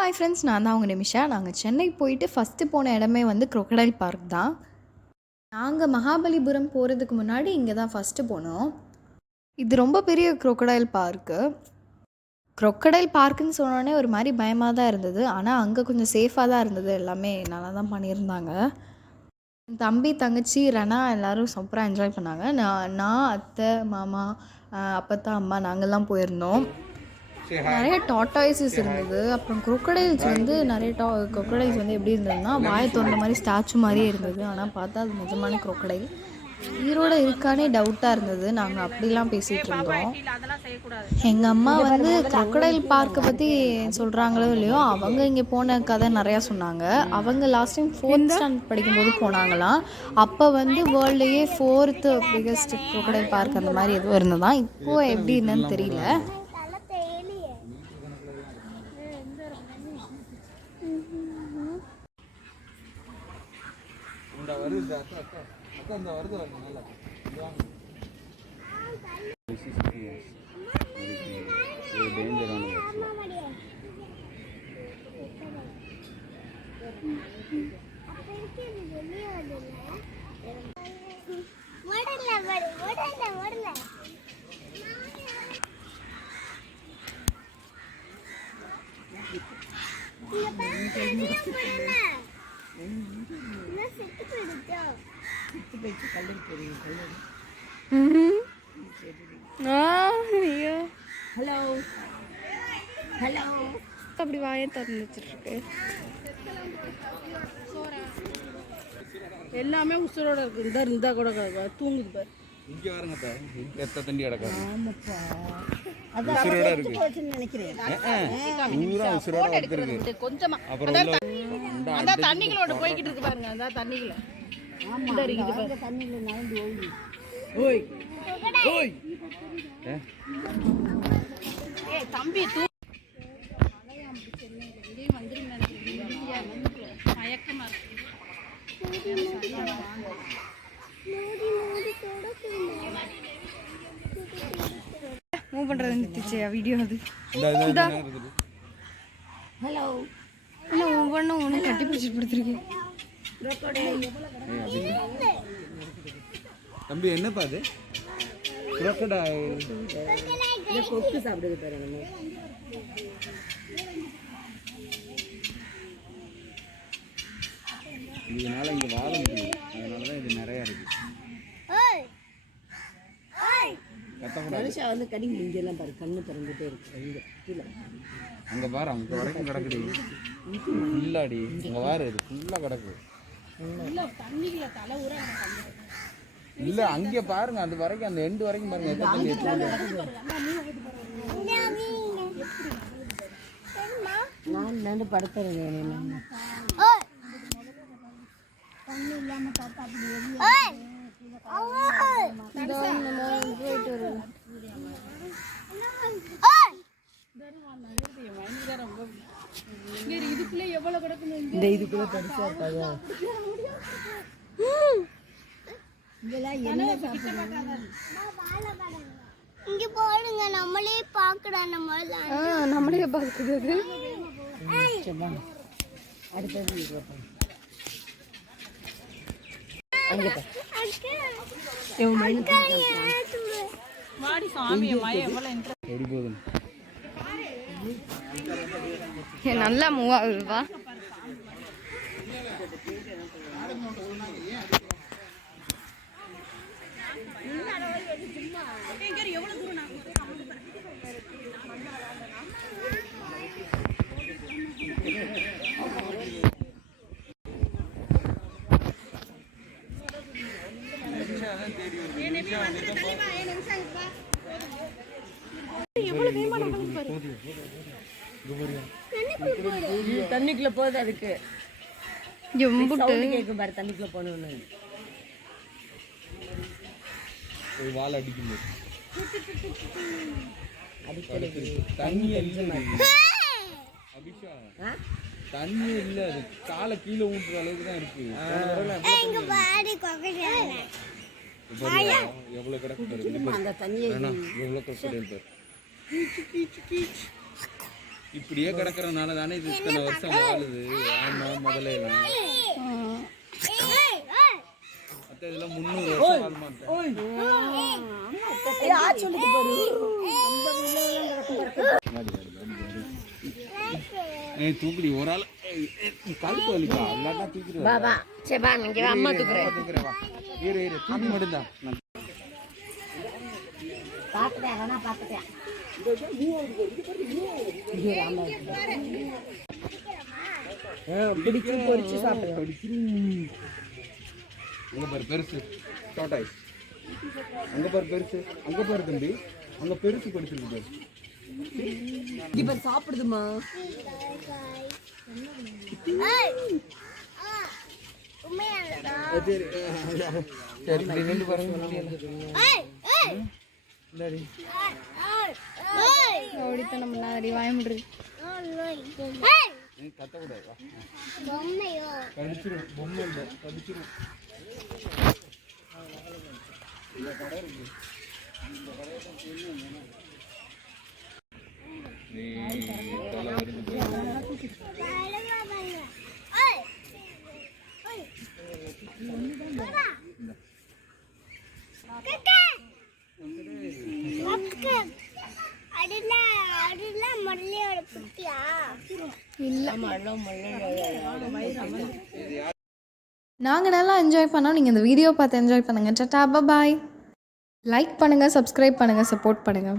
Hi friends, நான் தான் உங்கள் நிமிஷா. நாங்கள் சென்னை போயிட்டு ஃபஸ்ட்டு போன இடமே வந்து க்ரொக்கடைல் பார்க் தான். நாங்கள் மகாபலிபுரம் போகிறதுக்கு முன்னாடி இங்கே தான் ஃபஸ்ட்டு போனோம். இது ரொம்ப பெரிய க்ரொக்கடைல் பார்க்கு. க்ரொக்கடைல் பார்க்குன்னு சொன்னோடனே ஒரு மாதிரி பயமாக தான் இருந்தது. ஆனால் அங்கே கொஞ்சம் சேஃபாக தான் இருந்தது. எல்லாமே நல்லா தான் பண்ணியிருந்தாங்க. தம்பி, தங்கச்சி, ரணா எல்லோரும் சூப்பராக என்ஜாய் பண்ணாங்க. நான் அத்தை, மாமா, அப்பத்தா, அம்மா நாங்கள்லாம் போயிருந்தோம். நிறைய டாட்டாய்ஸஸ் இருந்தது. அப்புறம் க்ரொக்கடைல்ஸ் வந்து நிறைய க்ரொக்கடைல்ஸ் வந்து எப்படி இருந்ததுன்னா வாயை திறந்த மாதிரி ஸ்டாச்சு மாதிரியே இருந்தது. ஆனால் பார்த்தா அது நிஜமான க்ரொக்கடைல். ஈரோடு இருக்கானே டவுட்டாக இருந்தது. நாங்கள் அப்படிலாம் பேசிகிட்டு இருந்தோம். எங்கள் அம்மா வந்து க்ரொக்கடைல் பார்க்கை பற்றி சொல்கிறாங்களோ இல்லையோ, அவங்க இங்கே போன கதை நிறையா சொன்னாங்க. அவங்க லாஸ்ட் டைம் 4th ஸ்டாண்டர்ட் படிக்கும்போது போனாங்களாம். அப்போ வந்து வேர்ல்ட்லேயே 4th பிகெஸ்ட் க்ரொக்கடைல் பார்க் அந்த மாதிரி எதுவும் இருந்ததான். இப்போது எப்படி என்னன்னு தெரியல. ஹலோ அப்படி வாயை திறந்து வச்சிருக்கு. எல்லாமே உசுரோட இருக்கு. இந்த கூட தூங்குது பாரு. இங்க வரங்க பா. எத்த தண்ணி கிடக்குது. ஆமாப்பா. அத உசுரோட இருக்கு. போச்சுன்னு நினைக்கிறேன். பூரா உசுரோட இருக்கு. கொஞ்சமா. அப்புறம் அந்த தண்ணிகளோட போயிட்டு இருக்கு பாருங்க. அந்த தண்ணிகள. ஆமா. இந்த இருக்குது பாருங்க. தண்ணில நைந்து ஓய். ஓய். ஏய் தம்பி தூ மயக்கமா இருக்கு. மூவ் பண்றது நிறுத்திச்சியா வீடியோ? அது ஹலோ என்ன ஒவ்வொன்றும் ஒன்று கட்டி பிடிச்சிட்டு படுத்துருக்கேன். தம்பி என்னப்பா அது? கொக்கு சாப்பிடுது பாருங்க. இதனால இங்க வாழ முடியும். அதனாலதான் இது நிறைய இருக்கு. மனுஷா வந்து கடிங்க இங்கெல்லாம் பாரு, கண்ணு திறந்துட்டே இருக்கு. இங்க கீழே அங்க பாரு, அங்க வரைக்கும் கிடக்குது. ஃபுல்லாடி அங்க பாரு, இது ஃபுல்லா கிடக்கு. இல்ல தண்ணிக்குள்ள தலை ஊற இல்ல அங்க பாருங்க, அந்த வரைக்கும் அந்த எண்டு வரைக்கும் பாருங்க. நான் நண்டு படுத்துறேன். இதுக்குள்ள எவ்வளவு கிடக்குது? இந்த இதுக்குள்ள பெருசா இருக்காது. இங்க போடுங்க, நம்மளே பாக்குறோம். நம்மளே பாக்குறது. அடுத்தது நல்லா மூவ் ஆகுதுப்பா. தண்ணிக்குள்ள போகுது. அதுக்கு கேட்கும் பாரு, தண்ணிக்குள்ள போனோன்னு வாழ அடிக்கும். தண்ணி இல்ல, அது காலை கீழே ஊட்டுற அளவுக்கு தான் இருக்கு. எவ்வளவு கிடக்கு. அந்த தண்ணியை எவ்வளவு கஷ்டம். இப்படியே கிடக்கறனால தானே இது இத்தனை வருஷம் வாழுது. ஆமா முதல்ல எல்லாம் மற்ற இதெல்லாம் 300 வருஷம் வாழ மாட்டேன். தூக்குடி ஒரு ஆள் கழுத்து வலிக்கா இல்லாட்டா தூக்கிடுவா. பாபா சரி வா இங்க வா, அம்மா தூக்குறேன். தூக்குறேன் வா. இரு தூக்கி மட்டும்தான். பாத்துட்டேன் வேணா பாத்துட்டேன். பிடிச்சு பொரிச்சு சாப்பிடுறேன். அங்க பாரு பெருசு டோட்டாய். அங்க பாரு பெருசு. அங்க பாரு தம்பி, அங்க பெருசு படிச்சிருக்கு. இப்ப சாப்பிடுதுமா. சரி இப்படி நின்று பாருங்க. ஓடித்தனம் பண்ணாதடி, வாய முடியுது. கத்தக்கூடாது. பொம்மையோ கடிச்சிரும். பொம்மை இல்லை கடிச்சிரும். நாங்கள் நல்லா என்ஜாய் பண்ணோம். நீங்கள் இந்த வீடியோ பார்த்து என்ஜாய் பண்ணுங்கள். டாடா பாய். லைக் பண்ணுங்கள், சப்ஸ்கிரைப் பண்ணுங்கள், சப்போர்ட் பண்ணுங்கள்.